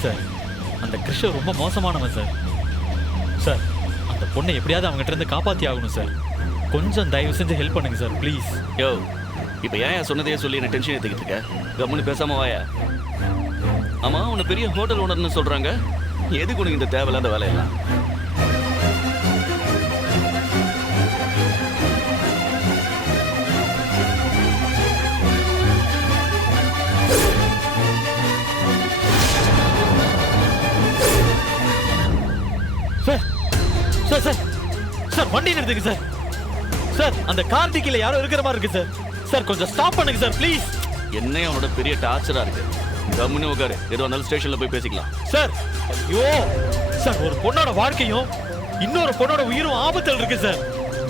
Please sir, அந்த கிருஷ்ண ரொம்ப மோசமானவன் சார். சார், அந்த பொண்ணை எப்படியாவது அவங்ககிட்ட இருந்து காப்பாற்றி ஆகணும் சார். கொஞ்சம் தயவு செஞ்சு ஹெல்ப் பண்ணுங்க சார் ப்ளீஸ். யோ, இப்போ ஏன் சொன்னதே சொல்லி என்ன டென்ஷன் எடுத்துக்கிட்டு இருக்க? கம்முன்னு பேசாம வாயா. ஆமா, உன்னை பெரிய ஹோட்டல் ஓனர்னு சொல்றாங்க. எதுக்கு உனக்கு இந்த தேவையில்லாத வேலையெல்லாம்? சார் சார் சார் சார் வண்டி நிறுத்துங்க சார். சார், அந்த கார்த்திகில யாரோ இருக்கிற மாதிரி இருக்கு சார். சார், கொஞ்சம் ஸ்டாப் பண்ணுங்க சார் ப்ளீஸ். என்ன அவனோட பெரிய டார்ச்சரா இருக்கு. கம்முன்னு உட்காரு, எது வந்தாலும் ஸ்டேஷன்ல போய் பேசிக்கலாம். சார், ஐயோ சார், ஒரு பொண்ணோட வாழ்க்கையும் இன்னொரு பொண்ணோட உயிரும் ஆபத்தில் இருக்கு சார்.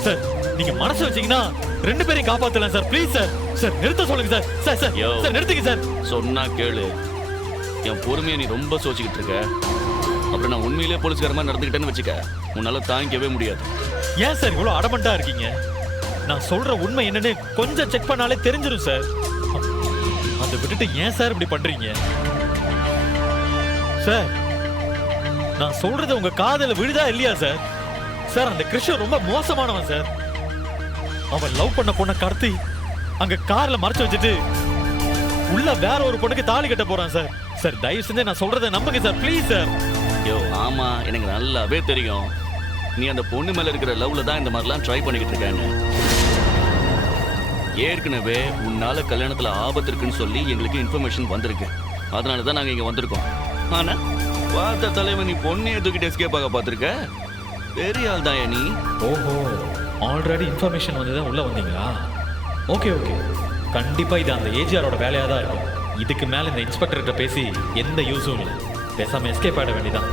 சார், நீங்க மனசு வச்சீங்கன்னா ரெண்டு பேரையும் காப்பாத்தலாம் சார் ப்ளீஸ் சார். சார், நிறுத்த சொல்லுங்க சார். சார் சார் சார் நிறுத்துங்க சார். சொன்னா கேளு. என் பொறுமையை நீ ரொம்ப சோச்சிக்கிட்டு இருக்க. அப்புறம் நான் உண்மையிலேயே போலீஸ்கார மாதிரி நடந்துக்கிட்டேன்னு வச்சுக்க, உன்னால தாங்கிக்கவே முடியாது. ஏன் சார் இவ்வளவு அடமண்டா இருக்கீங்க? நான் சொல்ற உண்மை என்னன்னு கொஞ்சம் செக் பண்ணாலே தெரிஞ்சிடும் சார். அதை விட்டுட்டு ஏன் சார் இப்படி பண்றீங்க? சார், நான் சொல்றது உங்க காதல விழுதா இல்லையா சார்? சார், அந்த கிருஷ்ண ரொம்ப மோசமானவன் சார். அவன் லவ் பண்ண பொண்ண கடத்தி அங்க கார்ல மறைச்சு வச்சுட்டு உள்ள வேற ஒரு பொண்ணுக்கு தாலி கட்ட போறான் சார். சார், தயவு செஞ்சு நான் சொல்றதை நம்புங்க சார் ப்ளீஸ் சார். யோ, ஆமா, எனக்கு நல்லாவே தெரியும் நீ அந்த பொண்ணு மேல இருக்கிற லவ்ல தான் இந்த மாதிரிலாம் ட்ரை பண்ணிக்கிட்டு இருக்கேன்னு. ஏற்கனவே உன்னால கல்யாணத்துல ஆபத்து இருக்குன்னு சொல்லி எங்களுக்கு இன்ஃபர்மேஷன் வந்திருக்கு. அதனால தான் நாங்க இங்க வந்திருக்கோம். ஆனா பார்த்த தலைவன் நீ பொண்ணையை தூக்கிட்டு எஸ்கேப் ஆக பார்த்திருக்க. பெரிய ஆள் தான் நீ. ஓஹோ, ஆல்ரெடி இன்ஃபர்மேஷன் வந்து தான் உள்ள வந்தீங்களா? ஓகே ஓகே, கண்டிப்பா இது அந்த ஏஜிஆரோட வேலையா தான் இருக்கும். இதுக்கு மேல இந்த இன்ஸ்பெக்டர்கிட்ட பேசி எந்த யூஸும் இல்லை. பேசாம எஸ்கேப் ஆட வேண்டியதான்.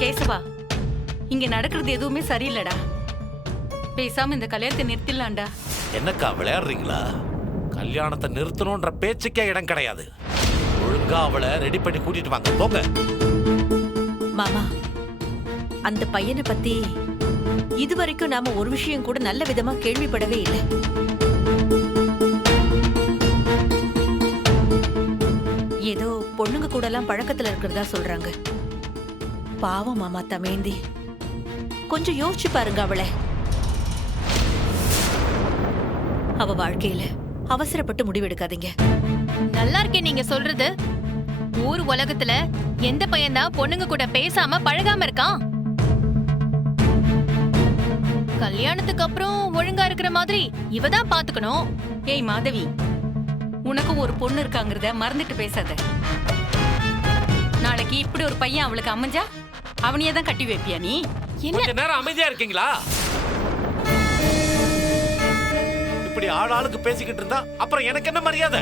கேசவா, இங்க நடக்கிறது எதுவுமே சரியில்லடா. பேசாம இந்த கல்யாணத்தை நிறுத்திடலாம்டா. என்னக்கா விளையாடுறீங்களா? கல்யாணத்தை நிறுத்தணும்ன்ற பேச்சுக்கே இடம் கிடையாது. ஒழுங்கா அவளை ரெடி பண்ணி கூட்டிட்டு வாங்க, போங்க. மாமா, அந்த பையனை பத்தி இதுவரைக்கும் நாம ஒரு விஷயம் கூட நல்ல விதமா கேள்விப்படவே இல்லை. ஏதோ பொண்ணுங்க கூட எல்லாம் பழக்கத்துல இருக்கிறதா சொல்றாங்க. பாவம் மாமா தமேந்தி, கொஞ்சம் யோசிச்சு பாருங்க அவளை. அவ வாழ்க்கையில அவசரப்பட்டு முடிவெடுக்காதீங்க. நல்லா இருக்கேன் நீங்க சொல்றது. ஊர் உலகத்துல எந்த பையன்தான் பொண்ணுங்க கூட பேசாம பழகாம இருக்கான்? கல்யாணத்துக்கு அப்புறம் ஒழுங்கா இருக்கிற மாதிரி இவதான் பாத்துக்கணும். ஏய் மாதவி, உனக்கு ஒரு பொண்ணு இருக்காங்கிறத மறந்துட்டு பேசாத. நாளைக்கு இப்படி ஒரு பையன் அவளுக்கு அமைஞ்சா அவனையே தான் கட்டி வைப்பியா நீ? கொஞ்ச நேரம் அமைதியா இருக்கீங்களா? இப்படி ஆளாளுக்கு பேசிக்கிட்டு இருந்தா அப்புறம் எனக்கு என்ன மரியாதை?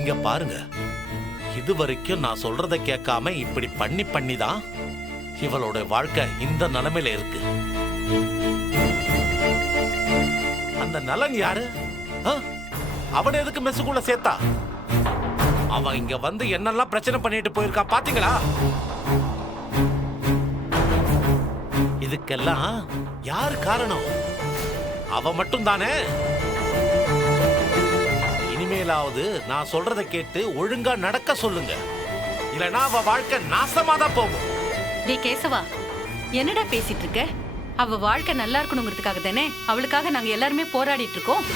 இங்க பாருங்க, இதுவரைக்கும் நான் சொல்றதை கேட்காம இப்படி பண்ணி தான் இவளோட வாழ்க்கை இந்த நிலைமையில இருக்கு. அந்த நலன் யாரு? அவனை எதுக்கு மெஸ்ஸுக்குள்ள சேர்த்தா? அவன் இங்க வந்து என்னெல்லாம் பிரச்சனை பண்ணிட்டு போயிருக்கா பாத்தீங்களா? இதுக்கெல்லாம் யாரு காரணம்? அவ மட்டும் தானே. இனிமேலாவது நான் சொல்றதை கேட்டு ஒழுங்கா நடக்க சொல்லுங்க, இல்லனா அவ வாழ்க்கை நாசமா தான் போகும். டேய் கேசவா, என்னடா பேசிட்டு இருக்க? அவ வாழ்க்கை நல்லா இருக்கணுங்கிறதுக்காக தானே அவளுக்காக நாங்க எல்லாருமே போராடிட்டு இருக்கோம்.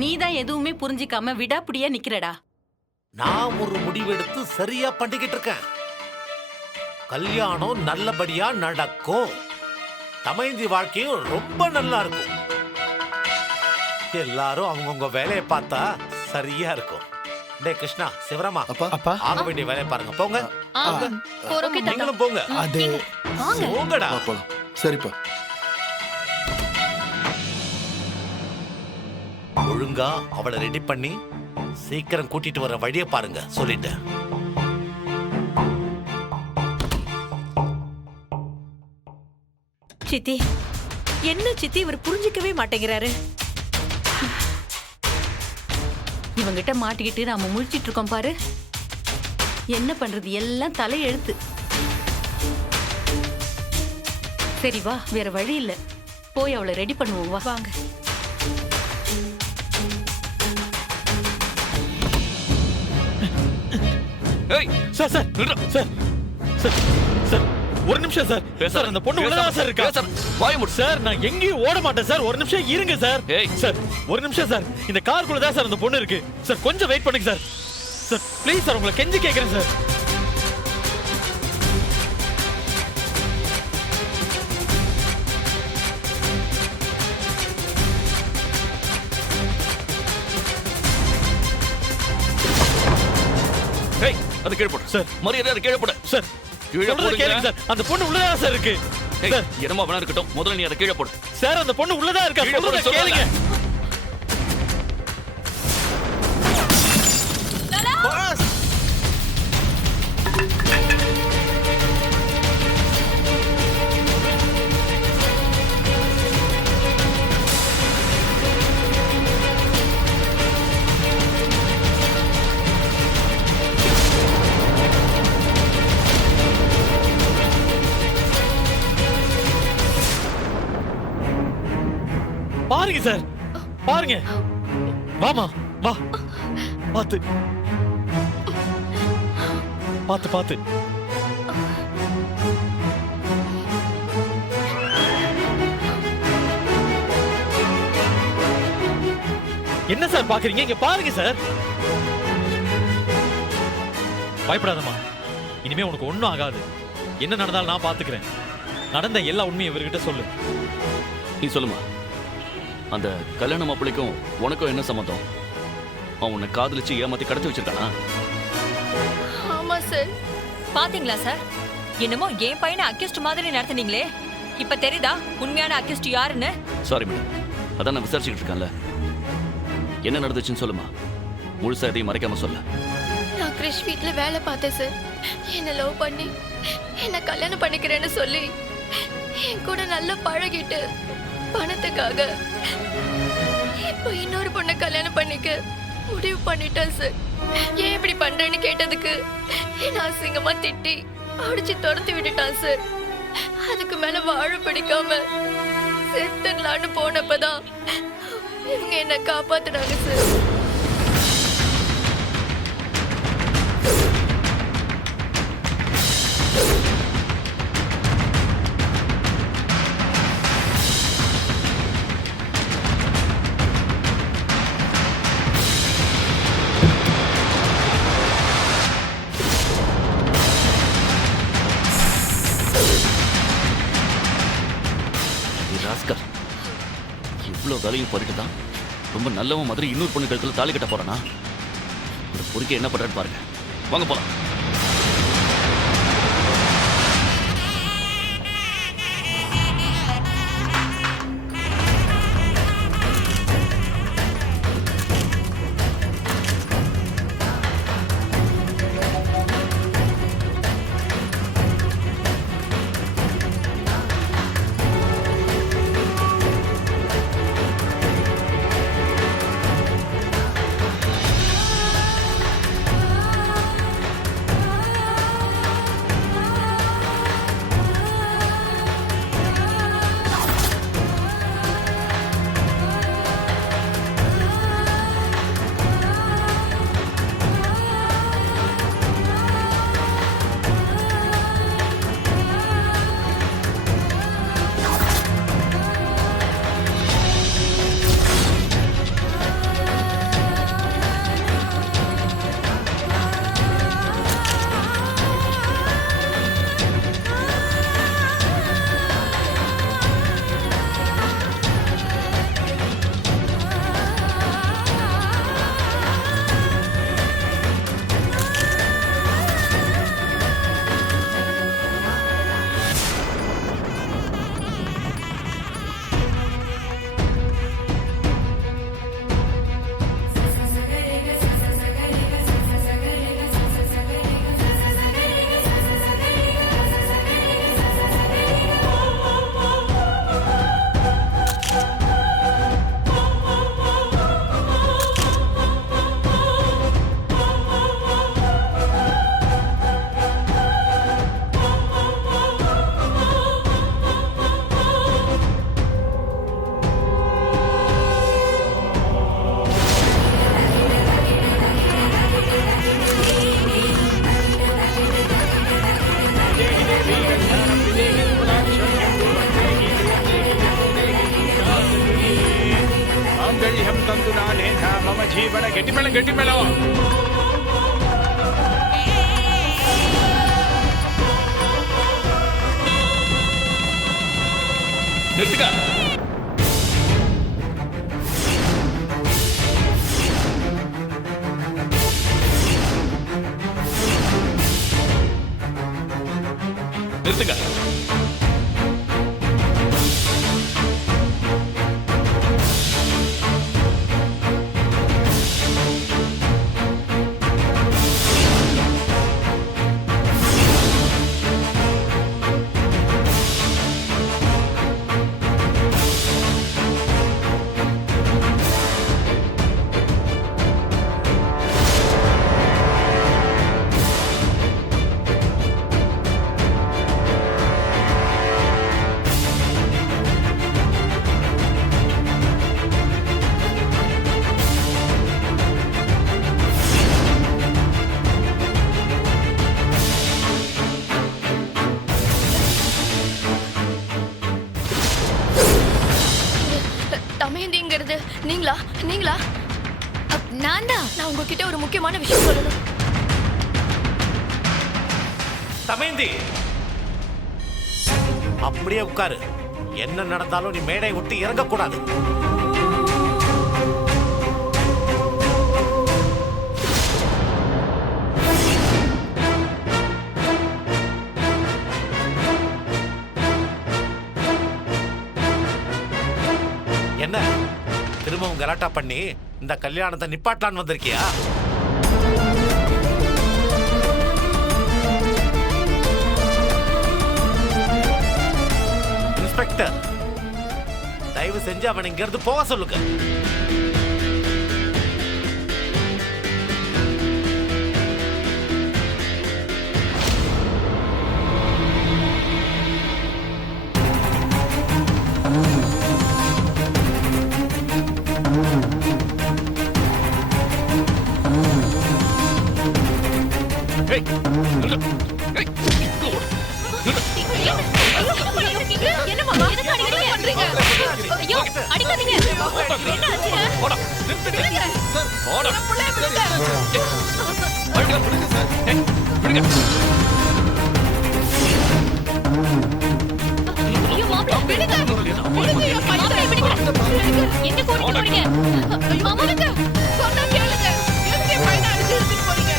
நீதான் எதுவுமே புரிஞ்சிக்காம விடாப்பிடியா நிக்கிறடா. நான் ஒரு முடிவெடுத்து சரியா பண்ணிக்கிட்டு இருக்கேன். கல்யாணம் நல்லபடியா நடக்கும். தமைந்தி வாழ்க்கையும் ரொம்ப நல்லா இருக்கும். எல்லாரும் அவங்கவுங்க வேலையை பார்த்தா சரியா இருக்கும். டேய் கிருஷ்ணா, சிவராமா, அப்பா ஆக வேண்டிய வேலையை பாருங்க. போங்க, போறோம் நீங்களும் போங்க. அது போங்கடா. போலாம். சரிப்பா. ஒழுங்கா அவளை ரெடி பண்ணி சீக்கிரம் கூட்டிட்டு வர வழியை பாருங்க சொல்லிட்டேன். சித்தி, என்ன சித்தி இவர் புரிஞ்சிக்கவே மாட்டேங்கிறாரு. இவங்கிட்ட மாட்டிக்கிட்டு நாம முழிச்சிட்டு இருக்கோம் பாரு. என்ன பண்றது, எல்லாம் தலையெழுத்து. சரி வா, வேற வழி இல்ல, போய் அவளை ரெடி பண்ணுவோம். வா வாங்க. ஏய் sir sir sir sir sir ஒரு நிமிஷம் சார். சார் அந்த பொண்ணு உள்ளதான் சார் இருக்கா? வாய மூடு. சார் நான் எங்கேயும் ஓட மாட்டேன் சார். ஒரு நிமிஷம் இருங்க சார். ஏய். சார் ஒரு நிமிஷம் சார். இந்த காருக்குள்ள தான் சார் அந்த பொண்ணு இருக்கு. சார் கொஞ்சம் வெயிட் பண்ணுங்க சார். சார் ப்ளீஸ் சார், உங்களை கெஞ்சி கேட்குறேன் சார். ஏய் அது கீழே போடு. சார். மரியாதை அது கீழே போடு. சார் கீழே சொல்றதை போடுங்க. கேளுங்க சார். அந்த பொண்ணு உள்ளதா சார் இருக்கு. ஏய் சார் என்னமா வேணா இருக்கட்டும், முதல்ல நீ அதை கீழே போடு. சார் அந்த பொண்ணு உள்ளதா இருக்கா? கீழே போட சொல்றதை கேளுங்க. பாருங்க சார், பாருங்க. வாமா வா. பாத்து பாத்து பாத்து. என்ன சார் பாக்குறீங்க? இங்க பாருங்க சார். பயப்படாதம்மா, இனிமே உனக்கு ஒண்ணும் ஆகாது. என்ன நடந்தாலும் நான் பாத்துக்கிறேன். நடந்த எல்லா உண்மையும் இவர்கிட்ட சொல்லு. நீ சொல்லுமா, அந்த கல்யாண மாப்பிள்ளைக்கும் உனக்கும் என்ன சம்மந்தம்? அவன் உன்னை காதலிச்சு ஏமாத்தி கடத்தி வச்சிருக்கானா? ஆமா சார். பாத்தீங்களா சார், என்னமோ என் பையனை அக்யூஸ்ட் மாதிரி நடத்துனீங்களே, இப்ப தெரியுதா உண்மையான அக்யூஸ்ட் யாருன்னு? சாரி மேடம், அதான் நான் விசாரிச்சுக்கிட்டு இருக்கேன்ல. என்ன நடந்துச்சுன்னு சொல்லுமா, முழுசா எதையும் மறைக்காம சொல்ல. நான் கிறிஷ் வீட்ல வேலை பார்த்தேன் சார். என்ன லவ் பண்ணி என்ன கல்யாணம் பண்ணிக்கிறேன்னு சொல்லி என் கூட நல்லா பழகிட்டு பணத்துக்காக இப்போ இன்னொரு பொண்ணை கல்யாணம் பண்ணிக்க முடிவு பண்ணிட்டேன் சார். ஏன் இப்படி பண்றேன்னு கேட்டதுக்கு என்ன அசிங்கமா திட்டி அடிச்சு துரத்தி விட்டுட்டான் சார். அதுக்கு மேல வாழ பிடிக்காம செத்துடலான்னு போனப்பதான் இவங்க என்ன காப்பாத்துனாங்க சார். இவ்வளவு வேலையும் போயிட்டு தான் ரொம்ப நல்லவன் மாதிரி இன்னொரு பொண்ணு கழுத்துல தாலி கட்ட போறானா? ஒரு பொறுக்கை என்ன பண்றான்னு பாருங்க. வாங்க போலாம். तन्तुनानेन मम जीवन गतिमेलं நிறுத்துக்க. நிறுத்துங்க. தமயந்திங்கிறது நீங்களா நீங்களா நான் தான். நான் உங்ககிட்ட ஒரு முக்கியமான விஷயம் சொல்லணும். தமேந்தி, அப்படியே உட்காரு. என்ன நடந்தாலும் நீ மேடை விட்டு இறங்கக்கூடாது. என்ன திரும்பவும் கலாட்டா பண்ணி இந்த கல்யாணத்தை நிப்பாட்டலான்னு வந்திருக்கியா? இன்ஸ்பெக்டர், தயவு செஞ்சு அவன் இங்க இருந்து போக சொல்லுங்க. ஏய், நில்லு. ஏய், என்ன மாமா எதுக்கு அடிக்கிறீங்க? ஐயோ அடிக்காதீங்க. என்ன ஆச்சுங்க? போடா, நிறுத்துங்க. போடா. விடுங்க, விடுங்க சார். ஏய், விடுங்க. ஐயோ மாமா விடுங்க. விடுங்க என் பையனை விடுங்க. எங்க கூட்டிட்டு போறீங்க? மாமா விடுங்க. சொன்னா கேளுங்க. எதுக்கு என் பையனை அடிச்சு எடுத்துட்டு போறீங்க?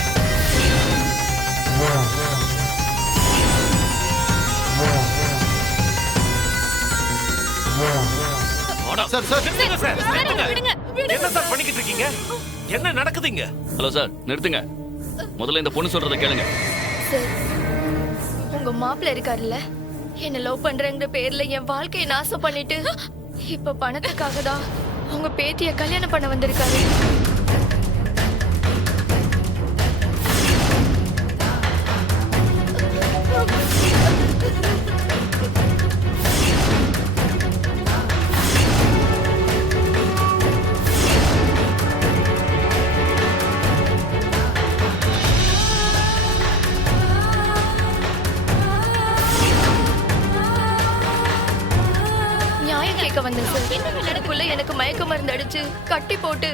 போடா. நிறுத்துங்க சார், நிறுத்துங்க. விடுங்க. என்ன சார் பண்ணிக்கிட்டு இருக்கீங்க? என்ன நடக்குதுங்க? ஹலோ சார், நிறுத்துங்க. முதல்ல இந்த பொண்ணு சொல்றதை கேளுங்க. சார், உங்க மாப்பிள்ள இருக்காருல்ல, என்ன லவ் பண்றேங்கிற பேர்ல என் வாழ்க்கையை நாசம் பண்ணிட்டு இப்ப பணத்துக்காக தான் உங்க பேத்திய கல்யாணம் பண்ண வந்திருக்காரு. நியாயம் கேட்க வந்தேன் சார். அதுக்குள்ள எனக்கு மயக்க மருந்து அடிச்சு கட்டி போட்டு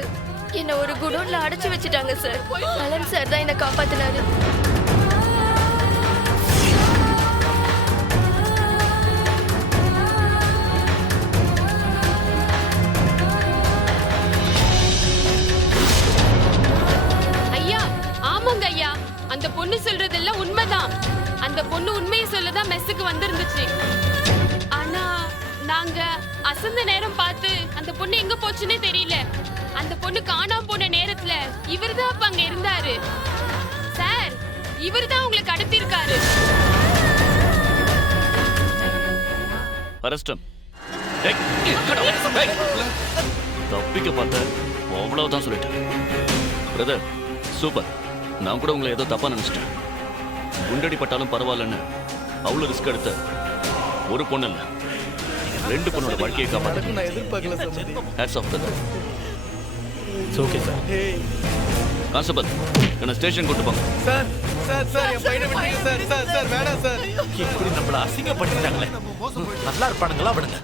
என்ன ஒரு குடோன்ல அடைச்சு வச்சுட்டாங்க சார். நலன் சார் தான் என்ன காப்பாத்தினாரு. ஐயா, ஆமாங்க ஐயா, அந்த பொண்ணு சொல்றதெல்லாம் உண்மைதான். அந்த பொண்ணு உண்மையை சொல்லதான் மெஸ்ஸுக்கு வந்திருந்துச்சு. ஆனா நாங்க அசந்த நேரம் பார்த்து அந்த பொண்ணு எங்க போச்சுன்னே தெரியல. அந்த பொண்ணு காணாம போன நேரத்துல இவர்தான் அப்ப அங்க இருந்தாரு. சார், இவர்தான் உங்களை கடத்திருக்காரு. அரஸ்டம். தப்பிக்க பார்த்த அவ்வளவுதான் சொல்லிட்டேன். Brother, super. நான் கூட உங்களை ஏதோ தப்பா நினைச்சிட்டேன். குண்டடி பட்டாலும் பரவாயில்லன்னு அவ்வளவு ரிஸ்க் எடுத்த ஒரு பொண்ணு இல்ல, 2 பொண்ணோட வாழ்க்கையை காப்பாற்ற hats off brother. It's okay sir. Constable, என்ன ஸ்டேஷன் கூட்டு போங்க. இப்படி நம்மள அசிங்கப்படுத்திட்டாங்களே. நல்லா இருப்பானுங்களா? விடுங்க.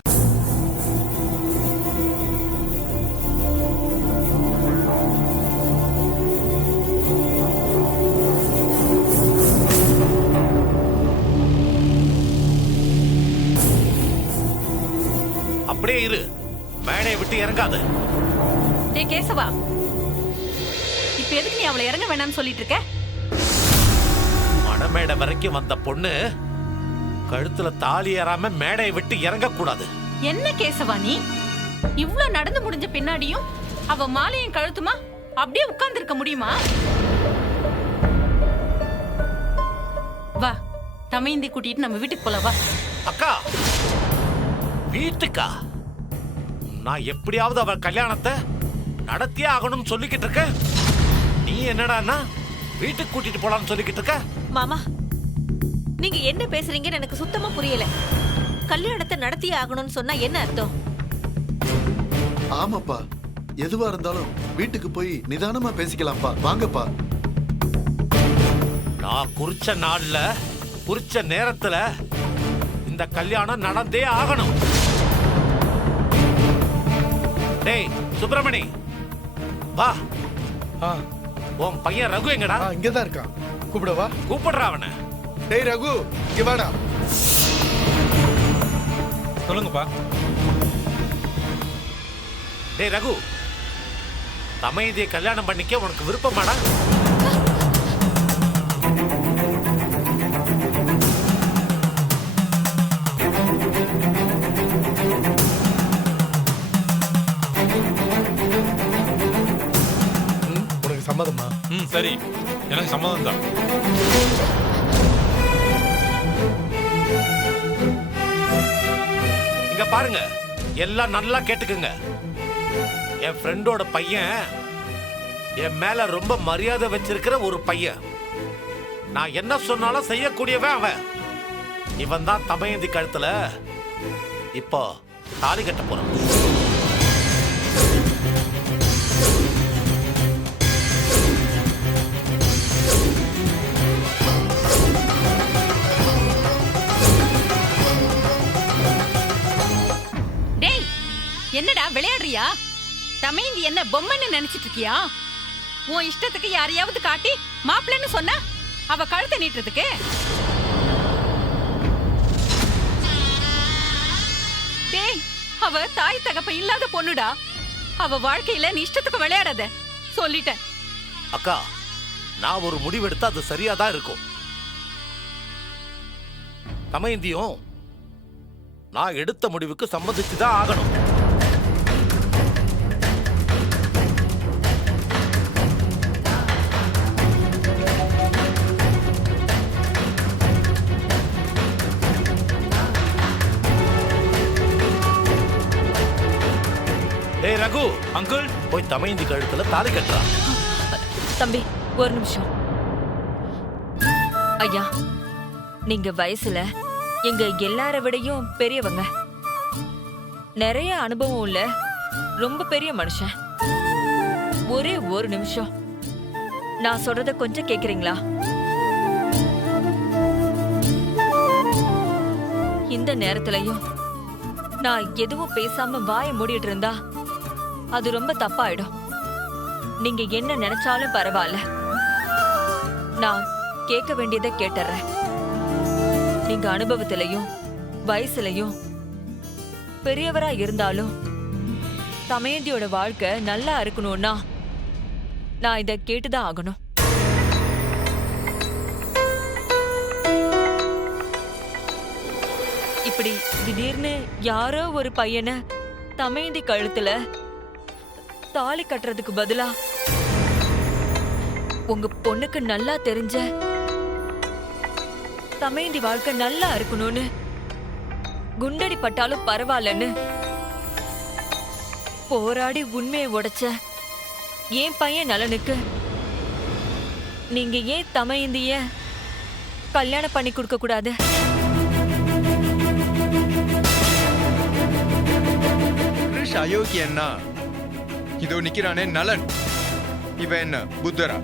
அப்படியே இரு, மேடையை விட்டு இறங்காத. டேய் கேசவா, இப்ப எதுக்கு நீ அவளை இறங்க வேணாம்னு சொல்லிட்டு இருக்க? மணமேடை வரைக்கும் வந்த பொண்ணு கழுத்துல தாலி ஏறாம மேடையை விட்டு இறங்க கூடாது. என்ன கேசவா நீ? இவ்ளோ நடந்து முடிஞ்ச பின்னாடியும் அவ மாலையும் கழுத்துமா அப்படியே உட்கார்ந்து இருக்க முடியுமா? வா, தமையந்தி கூட்டிட்டு நம்ம வீட்டுக்கு போல. வா அக்கா, வீட்டுக்கா? நான் எப்படியாவது அவ கல்யாணத்தை நடத்தியே ஆகணும்னு சொல்லிக்கிட்டு இருக்க. நீ என்னடான்னா வீட்டுக்கு கூட்டிட்டு போலான்னு சொல்லிக்கிட்டு இருக்க. மாமா, நீங்க என்ன பேசுறீங்கன்னு எனக்கு சுத்தமா புரியல. கல்யாணத்தை நடத்தியே ஆகணும்னு சொன்னா என்ன அர்த்தம்? ஆமாப்பா, எதுவா இருந்தாலும் வீட்டுக்கு போய் நிதானமா பேசிக்கலாம்ப்பா. வாங்கப்பா. நான் குறிச்ச நாள்ல குறிச்ச நேரத்துல இந்த கல்யாணம் நடந்தே ஆகணும். டேய் சுப்பிரமணி, வா. உன் பையன் ரகு எங்கடா? இங்கதான் இருக்கான். கூப்பிடவா? கூப்பிடுறா அவனை. டேய் ரகு, இங்க வாடா. சொல்லுங்கப்பா. டேய் ரகு, தமையதியை கல்யாணம் பண்ணிக்க உனக்கு விருப்பமாடா? உனக்கு சம்மதமா? சரி, எனக்கு சம்மதம் தான். இங்க பாருங்க, எல்லாம் நல்லா கேட்டுக்குங்க. என் ஃப்ரெண்டோட பையன் என் மேல ரொம்ப மரியாதை வச்சிருக்கிற ஒரு பையன். நான் என்ன சொன்னாலும் செய்யக்கூடியவன் அவன். இவன் தான் தமையந்தி கழுத்துல இப்போ தாலி கட்ட போறான். டேய், என்னடா விளையாடுறியா? தமையந்தி என்ன பொம்மைன்னு நினைச்சிட்டு இருக்கியா? உன் இஷ்டத்துக்கு யாரையாவது காட்டி மாப்பிள்ளைன்னு சொன்னா அவ கழுத்தை நீட்டுறதுக்கு? டேய், அவ தாய் தகப்ப இல்லாத பொண்ணுடா. அவ வாழ்க்கையில நீ இஷ்டத்துக்கு விளையாடாத, சொல்லிட்டேன். அக்கா, நான் ஒரு முடிவெடுத்தா அது சரியாதான் இருக்கும். தமையந்தியும் நான் எடுத்த முடிவுக்கு சம்மதிச்சுதான் ஆகணும். டேய் ரகு, அங்கிள், போய் தமையந்தி கழுத்துல தாலி கட்டுறா. தம்பி ஒரு நிமிஷம். ஐயா, நீங்க வயசுல எங்க எல்லார விடையும் பெரியவங்க, நிறைய அனுபவம் உள்ள ரொம்ப பெரிய மனுஷன். ஒரே ஒரு நிமிஷம் நான் சொல்றத கொஞ்சம் கேக்குறீங்களா? இந்த நேரத்துலயும் நான் எதுவும் பேசாம வாயை மூடிட்டு இருந்தா அது ரொம்ப தப்பாயிடும். நீங்க என்ன நினைச்சாலும் பரவாயில்ல, நான் கேட்க வேண்டியதை கேட்டுறேன். நீங்க அனுபவத்திலையும் வயசுலயும் பெரியவரா இருந்தாலும் தமையந்தியோட வாழ்க்கை நல்லா இருக்கணும்னா நான் இத கேட்டுதான் ஆகணும். இப்படி திடீர்னு யாரோ ஒரு பையனை தமையந்தி கழுத்துல தாலி கட்டுறதுக்கு பதிலா உங்க பொண்ணுக்கு நல்லா தெரிஞ்ச தமையந்தி வாழ்க்கை நல்லா இருக்கணும்னு குண்டடி பட்டாலும் பரவாயில்லன்னு போராடி உண்மையை உடைச்ச என் பையன் நலனுக்கு நீங்க ஏன் தமையந்திய கல்யாணம் பண்ணி கொடுக்க கூடாது? அயோக்கியன்னா இதோ நிக்கிறானே நலன், இவன் என்ன புத்தரா?